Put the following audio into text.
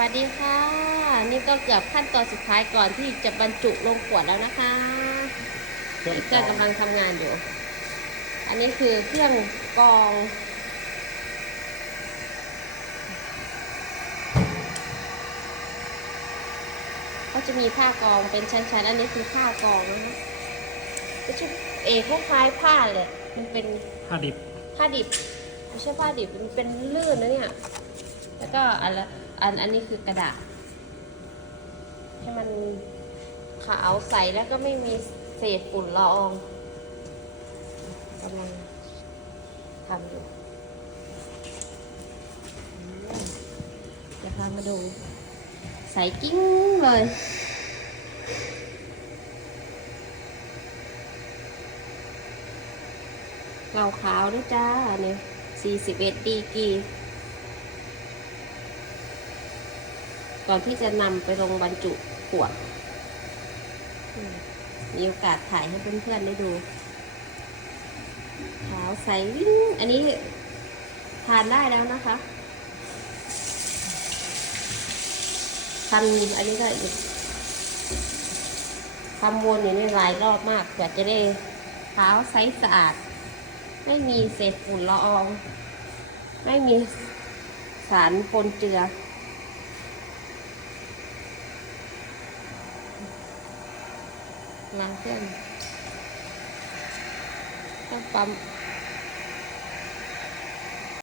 วัสดีค่ะ นี่ก็เกือบขั้นตอนสุดท้ายก่อนที่จะบรรจุลงขวดแล้วนะคะเครื่องเครื่องกำลังทำงานอยู่ อันนี้คือเครื่องกรองก็จะมีผ้ากรองเป็นชั้นๆ อันนี้คือผ้ากรองนะคะไม่ใช่เอคล้ายๆผ้าเลย มันเป็นผ้าดิบ ผ้าดิบ ไม่ใช่ผ้าดิบ มันเป็นลื่นนะเนี่ย แล้วก็อันละ อันอันนี้คือกระดาษ ให้มันขาวใสแล้วก็ไม่มีเศษฝุ่นละอองกำลังทำอยู่เดี๋ยวพามาดู ใสกิ้งเลยเหลาขาวด้วยจ้าเนี่ย41ดีกีรี ก่อนที่จะนำไปลงบรรจุขวด มีโอกาสถ่ายให้เพื่อนๆได้ดูขาวใสวิ่งอันนี้ทานได้แล้วนะคะทำอันนี้ก็อีกทำวนอยู่ในหลายรอบมากกว่าจะได้ขาวใสสะอาด ไม่มีเศษฝุ่นละออง ไม่มีสารปนเจือ น้ำเครื่องต้องปั๊ม